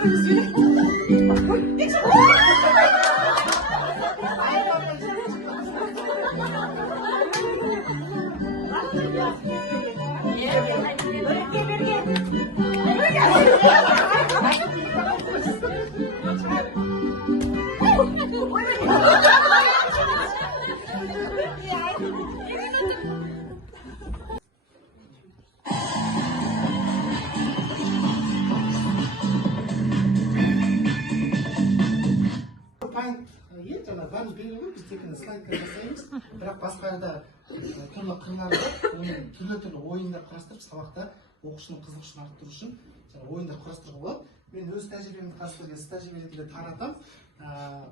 бәріміз белгілі ғой, біз тек қана слайдқа жасаймыз, бірақ басқа да түрлі қырлары бар, оны түрлі ойындар құрастырып, сабақта оқушының қызығушылығын арттыру үшін ойындар құрастыруға болады. Мен өз тәжірибемді қазір тәжірибе ретінде таратамын.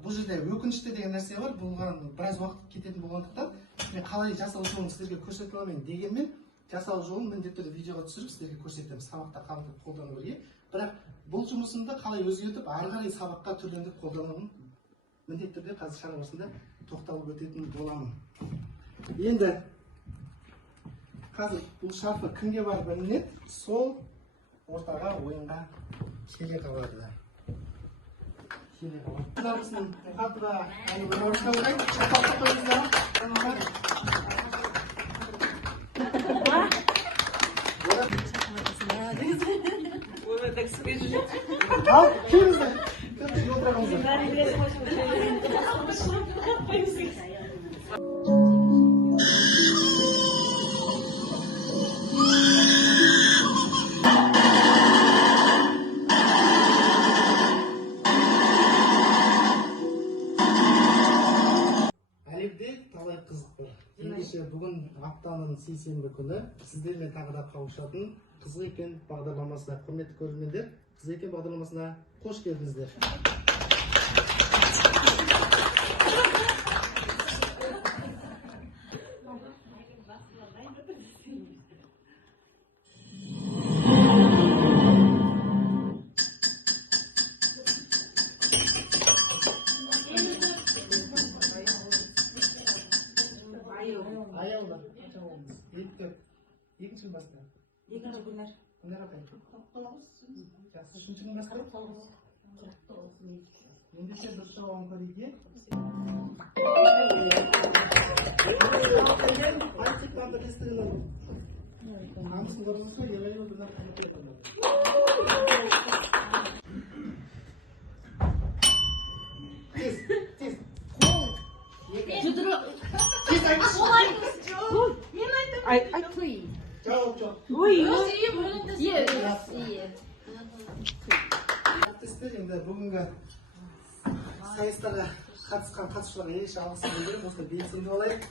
Бұл жерде өкінішті деген нәрсе бар, бұған біраз уақыт кететін болғандықтан, мен қалай жасау жолын сіздерге көрсете аламын дегенмен, жасау жолын міндетті түрде видеоға түсіріп сіздерге көрсетемін, сабақта қалай қолдану керек. Бірақ бұл жұмысымды қалай өзгертіп, ары қарай сабаққа түрлендіріп қолдануын міндетті түрде қазір шара барысында тоқталып өтетін боламын. Енді қазір бұл шарфы кімге бар білінеді? Сол ортаға ойынға келе қалады. Келе қалады. Құдамыздың қатыға әлі орысқа орай шақпақтық қойыңыздар. Ал, келіңіздер. Көптен отырағыңыздар. Әлемде талай қызық бар. Ендеше бүгін аптаның сейсенбі күні сіздермен тағы да қауышатын Қызық екен бағдарламасына, құрметті көрермендер, Қызық екен бағдарламасына қош келдіңіздер. Аяулар, екінші баста. Екінші күнер. Күнер апай. Жақсы, үшінші күн баста. Ендеше дұрыс жауабын көрейік. Айтып таңды естігін алып. Намысын көріңізге, елай өтінен қымет етіңіз. Тез, тез. Тез айтыңыз. Жауап жоқ. Енді бүгінгі сайыстарға қатысқан қатысушыларға ерекше алғысын білдіріп, осылай белсенді болайық.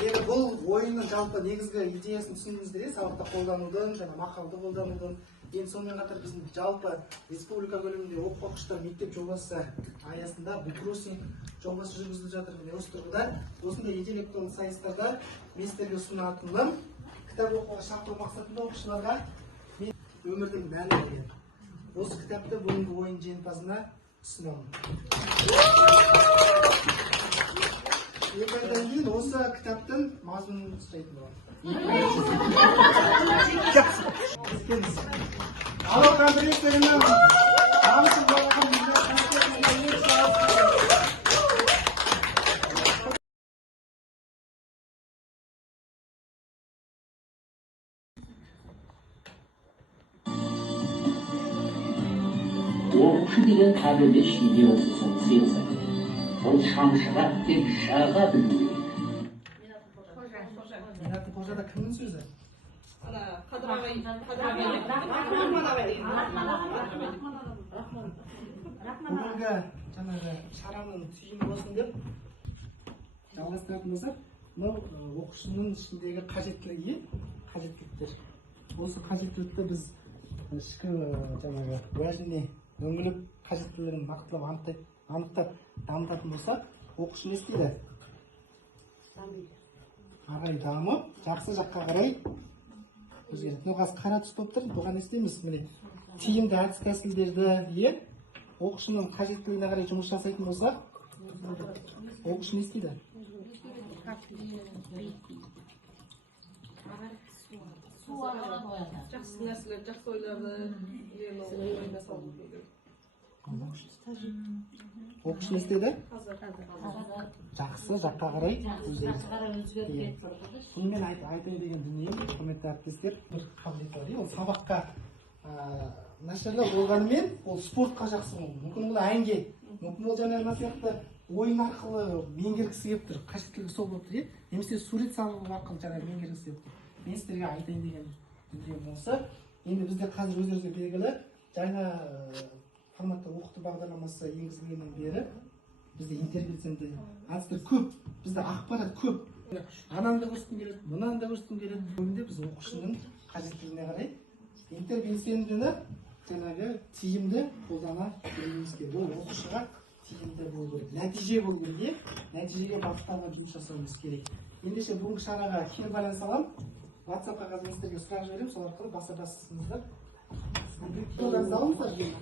Енді бұл ойынның жалпы негізгі идеясын түсіндіңіздер, сабақта қолданудың, және мақалды қолданудың. Енді сонымен қатар біздің жалпы республика көлемінде оқытушылар мектеп жобасы аясында буккроссинг жобасы жүргізіліп жатыр. Осы тұрғыда осындай интеллектуалды сайыстарда мен сіздерге ұсынатыным кітап оқуға шақыру мақсатында оқушыларға мен өмірдің мәні деген осы кітапты бүгінгі ойын жеңімпазына ұсынамын. Екі айдан кейін осы кітаптың мазмұнын сұрайтын боламын. Алло, конференцияның намысын болған оқушы деген қабілді шиде осы соң сыйласады. Ол шамшыға тек жаға білу керек. Менаты қожада кімнің сөзі? Бүгінгі жаңағы шараның түйіні болсын деп жалғастыратын болсақ, мынау оқушының ішіндегі қажеттілігі, қажеттіліктер. Осы қажеттілікті біз ішкі жаңағы уәжіне үңіліп қажеттілігін нақтылап анықтап дамытатын болсақ, оқушы не істейді? Ағай дамып, жақсы жаққа қарай өзгереді. Қазір қара түс болып тұр, бұған не істейміз? Тиімді әдіс тәсілдерді, оқушының қажеттілігіне қарай жұмыс жасайтын болсақ, оқушы не істейді? Жақсы нәрселер, жақсы ойларды ел ойына салып келген. Оқушы не істеді? Қазір. Жақсы, жаққа қарай өзгеріп кетіп тұр. Сонымен айтайын деген дүние, құрметті әріптестер, бір қабілет бар. Ол сабаққа нашарлау болғанымен, ол спортқа жақсы ол. Мүмкін ол әнге, мүмкін ол жаңа сияқты ойын арқылы меңгергісі келіп тұр. Қажеттілігі сол болып тұр, немесе сурет салу арқылы жаңа меңгергісі келіп тұр. Мен сіздерге айтайын деген дүние болса, енді бізде қазір өздеріңізге белгілі жаңа форматта оқыту бағдарламасы енгізілгеннен бері бізде интербелсенді әдістер көп, бізде ақпарат көп. Ананы да көрсеткім келеді, мынаны да көрсеткім келеді. Көбінде біз оқушының қажеттілігіне қарай интербелсендіні жаңағы тиімді қолдана білуіміз керек. Ол оқушыға тиімді болу керек, нәтиже болу керек, нәтижеге бағытталған жұмыс жасауымыз керек. Ендеше бүгінгі шараға кері байланыс аламын. WhatsApp-қа қазір сіздерге сұрақ жіберемін, сол арқылы баса-басыңыздар. Сіздерге